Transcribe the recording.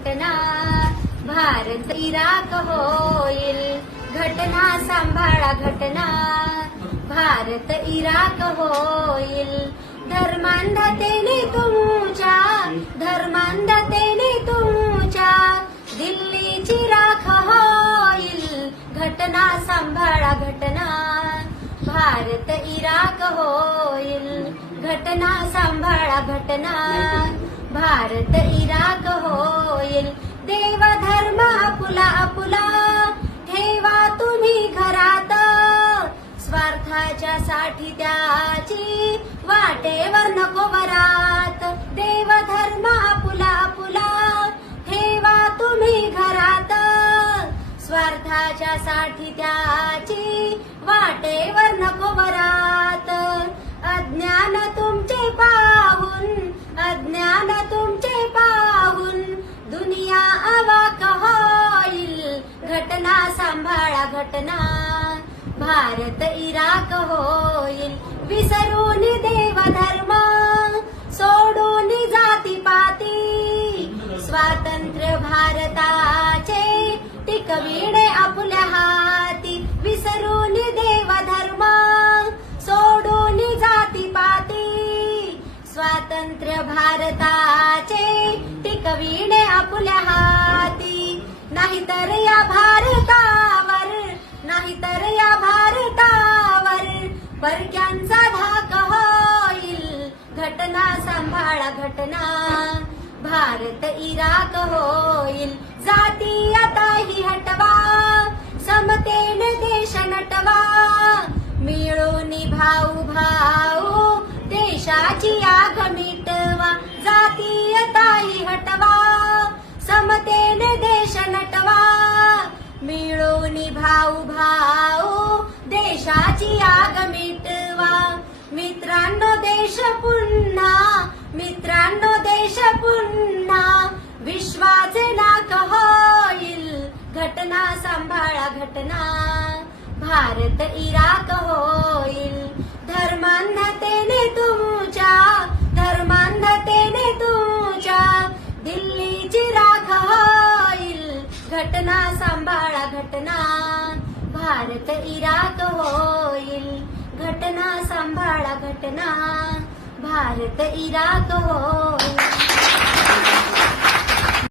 घटना भारत इराक होईल घटना सांभाळा घटना भारत इराक होईल धर्मांधतेने तुमच्या धर्मांधतेने तुमच्या दिल्लीची राख होईल घटना सांभाळा घटना भारत इराक होईल. घटना सांभाळा घटना. भारत इराक होईल. देव धर्म आपुला आपुला. ठेवा तुम्ही घरात. स्वार्थाच्या साठी त्याची वाटेवर नको वरात. देव धर्म आपुला आपुला. ठेवा तुम्ही घरात. स्वार्थाच्या साठी त्याची वाट सांभाळा भारत इराक होईल विसरून देव धर्म सोडून जाती पाती। स्वातंत्र्य भारताचे टिकविणे आपल्या हाती। विसरून देव धर्म सोडून जाती पाती। स्वातंत्र्य भारताचे टिकविणे आपल्या हाती। नाहीतर या भारता नाहीतर या भारतावर परक्यांचा धाक होईल. घटना सांभाळा घटना. भारत इराक होईल. जातीयताही हटवा. समतेने देश नटवा. मिळून भाऊ भाऊ भाऊ भाऊ देशाची आग मिटवा मित्रांनो देश पुन्हा. मित्रांनो देश पुन्हा. विश्वाचे नाक होईल. घटना सांभाळा घटना. भारत इराक होईल. धर्मांना ते घटना सांभाळा घटना. भारत इराक होईल. घटना सांभाळा घटना. भारत इराक होईल.